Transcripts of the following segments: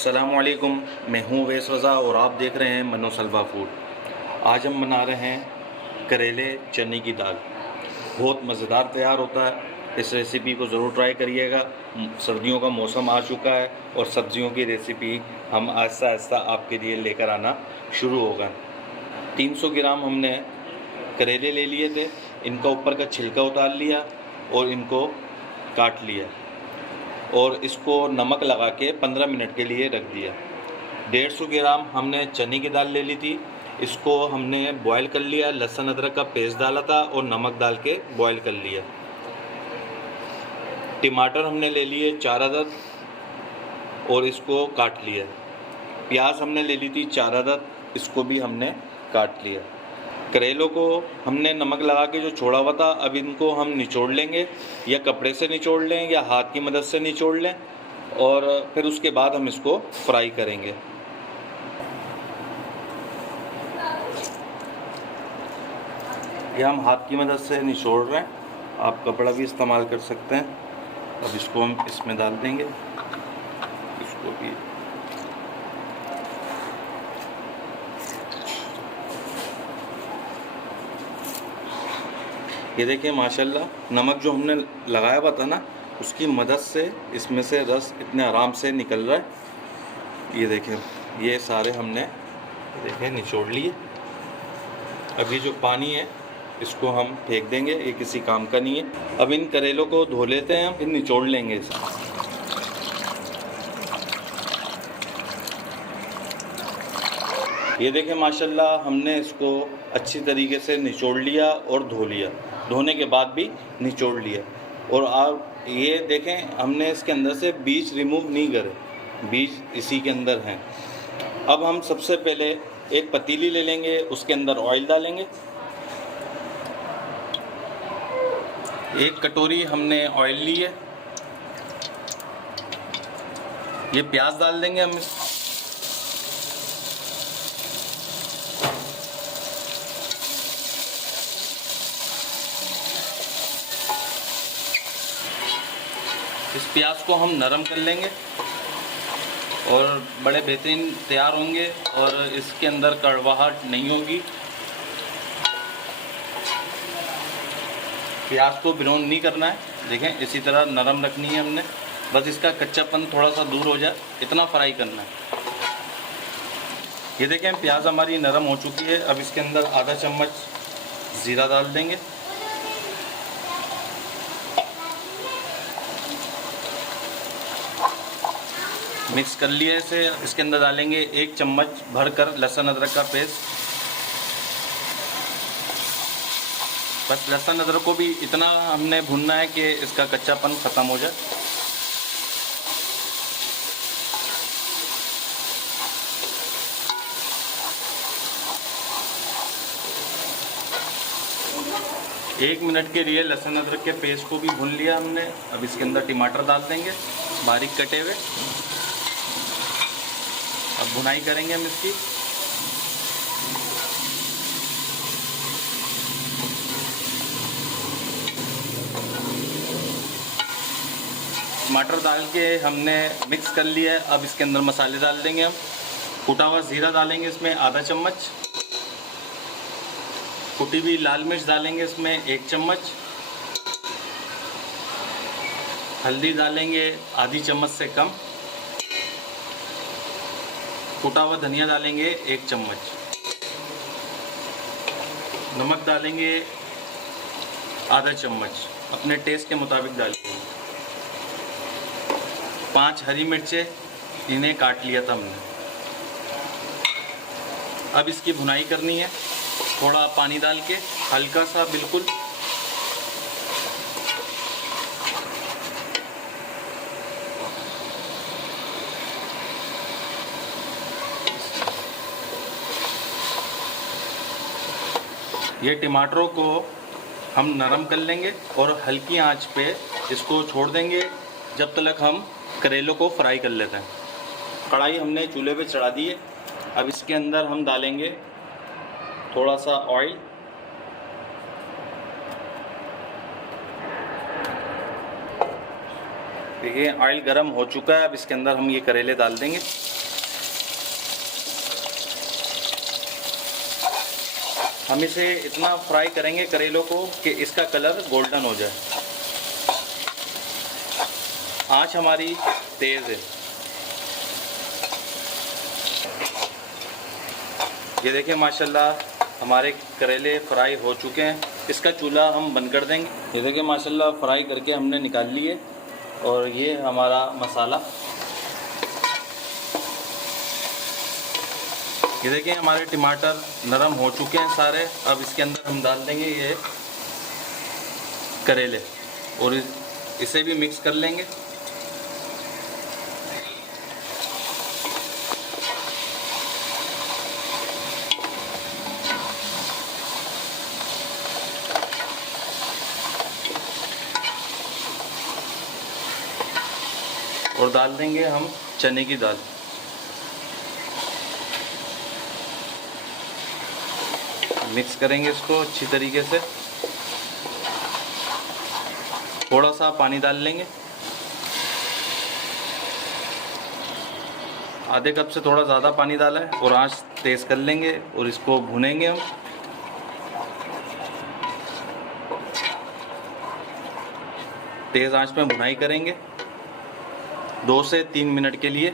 अस्सलामुअलैकुम, मैं हूँ वैस रज़ा और आप देख रहे हैं मनोसलवा फूड। आज हम बना रहे हैं करेले चने की दाल। बहुत मज़ेदार तैयार होता है। इस रेसिपी को ज़रूर ट्राई करिएगा। सर्दियों का मौसम आ चुका है और सब्जियों की रेसिपी हम आहिस्ता आहिस्ता आपके लिए लेकर आना शुरू होगा। 300 ग्राम हमने करेले ले लिए थे। इनका ऊपर का छिलका उतार लिया और इनको काट लिया और इसको नमक लगा के 15 मिनट के लिए रख दिया। 150 ग्राम हमने चने की दाल ले ली थी। इसको हमने बॉईल कर लिया, लहसुन अदरक का पेस्ट डाला था और नमक डाल के बॉईल कर लिया। टमाटर हमने ले लिए 4 अदद और इसको काट लिया। प्याज हमने ले ली थी 4 अदद, इसको भी हमने काट लिया। करेलों को हमने नमक लगा के जो छोड़ा हुआ था, अब इनको हम निचोड़ लेंगे, या कपड़े से निचोड़ लें या हाथ की मदद से निचोड़ लें, और फिर उसके बाद हम इसको फ्राई करेंगे। ये हम हाथ की मदद से निचोड़ रहे हैं, आप कपड़ा भी इस्तेमाल कर सकते हैं। अब इसको हम इसमें डाल देंगे, इसको भी ये देखिए माशाल्लाह नमक जो हमने लगाया हुआ था ना, उसकी मदद से इसमें से रस इतने आराम से निकल रहा है। ये देखें, ये सारे हमने देखें निचोड़ लिए। अब ये जो पानी है इसको हम फेंक देंगे, ये किसी काम का नहीं है। अब इन करेलों को धो लेते हैं, फिर निचोड़ लेंगे इसे। ये देखें माशाल्लाह हमने इसको अच्छी तरीके से निचोड़ लिया और धो लिया, धोने के बाद भी निचोड़ लिया। और आप ये देखें हमने इसके अंदर से बीज रिमूव नहीं करे, बीज इसी के अंदर हैं। अब हम सबसे पहले एक पतीली ले लेंगे, उसके अंदर ऑयल डालेंगे। 1 कटोरी हमने ऑयल ली है। ये प्याज डाल देंगे हम इस प्याज को हम नरम कर लेंगे और बड़े बेहतरीन तैयार होंगे और इसके अंदर कड़वाहट नहीं होगी। प्याज को ब्राउन नहीं करना है, देखें इसी तरह नरम रखनी है हमने, बस इसका कच्चापन थोड़ा सा दूर हो जाए इतना फ्राई करना है। ये देखें प्याज हमारी नरम हो चुकी है। अब इसके अंदर आधा चम्मच ज़ीरा डाल देंगे। मिक्स कर लिए इसे। इसके अंदर डालेंगे 1 चम्मच भरकर लहसुन अदरक का पेस्ट। बस लहसुन अदरक को भी इतना हमने भूनना है कि इसका कच्चापन ख़त्म हो जाए। एक मिनट के लिए लहसुन अदरक के पेस्ट को भी भून लिया हमने। अब इसके अंदर टमाटर डाल देंगे बारीक कटे हुए। अब भुनाई करेंगे हम इसकी। टमाटर डाल के हमने मिक्स कर लिया है। अब इसके अंदर मसाले डाल देंगे हम। कुटा हुआ ज़ीरा डालेंगे इसमें आधा चम्मच। कुटी हुई लाल मिर्च डालेंगे इसमें 1 चम्मच। हल्दी डालेंगे आधी चम्मच से कम। कुटा हुआ धनिया डालेंगे 1 चम्मच। नमक डालेंगे आधा चम्मच, अपने टेस्ट के मुताबिक डालिए। 5 हरी मिर्चें, इन्हें काट लिया था हमने। अब इसकी भुनाई करनी है, थोड़ा पानी डाल के हल्का सा बिल्कुल। ये टमाटरों को हम नरम कर लेंगे और हल्की आंच पे इसको छोड़ देंगे जब तक हम करेलों को फ्राई कर लेते हैं। कढ़ाई हमने चूल्हे पे चढ़ा दी है। अब इसके अंदर हम डालेंगे थोड़ा सा ऑयल। देखिए ऑयल गर्म हो चुका है। अब इसके अंदर हम ये करेले डाल देंगे। हम इसे इतना फ्राई करेंगे करेलों को कि इसका कलर गोल्डन हो जाए। आंच हमारी तेज़ है। ये देखिए माशाल्लाह हमारे करेले फ्राई हो चुके हैं। इसका चूल्हा हम बंद कर देंगे। ये देखिए माशाल्लाह फ्राई करके हमने निकाल लिए। और ये हमारा मसाला, ये देखिए हमारे टमाटर नरम हो चुके हैं सारे। अब इसके अंदर हम डाल देंगे ये करेले और इसे भी मिक्स कर लेंगे। और डाल देंगे हम चने की दाल। मिक्स करेंगे इसको अच्छी तरीके से। थोड़ा सा पानी डाल लेंगे, आधे कप से थोड़ा ज़्यादा पानी डाला है। और आंच तेज़ कर लेंगे और इसको भूनेंगे हम। तेज़ आंच में भुनाई करेंगे 2 से 3 मिनट के लिए।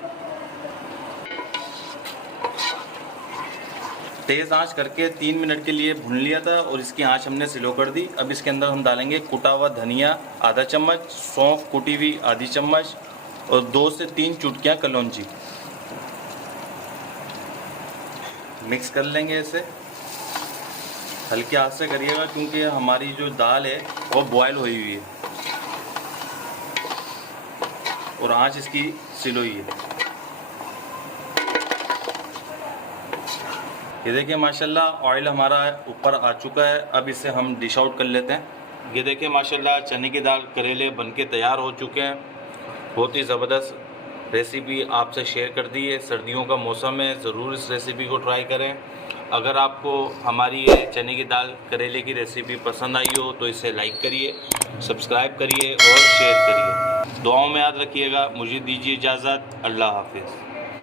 तेज़ आंच करके 3 मिनट के लिए भून लिया था और इसकी आंच हमने स्लो कर दी। अब इसके अंदर हम डालेंगे कुटा हुआ धनिया आधा चम्मच, सौंफ कुटी हुई आधी चम्मच और 2 से 3 चुटकियाँ कलौंजी। मिक्स कर लेंगे इसे। हल्के हाथ से करिएगा क्योंकि हमारी जो दाल है वो बॉयल हुई हुई है और आंच इसकी स्लो ही है। ये देखिए माशाल्लाह ऑयल हमारा ऊपर आ चुका है। अब इसे हम डिश आउट कर लेते हैं। ये देखिए माशाल्लाह चने की दाल करेले बनके तैयार हो चुके हैं। बहुत ही ज़बरदस्त रेसिपी आपसे शेयर कर दी है। सर्दियों का मौसम है, ज़रूर इस रेसिपी को ट्राई करें। अगर आपको हमारी ये चने की दाल करेले की रेसिपी पसंद आई हो तो इसे लाइक करिए, सब्सक्राइब करिए और शेयर करिए। दुआओं में याद रखिएगा। मुझे दीजिए इजाज़त। अल्लाह हाफिज़।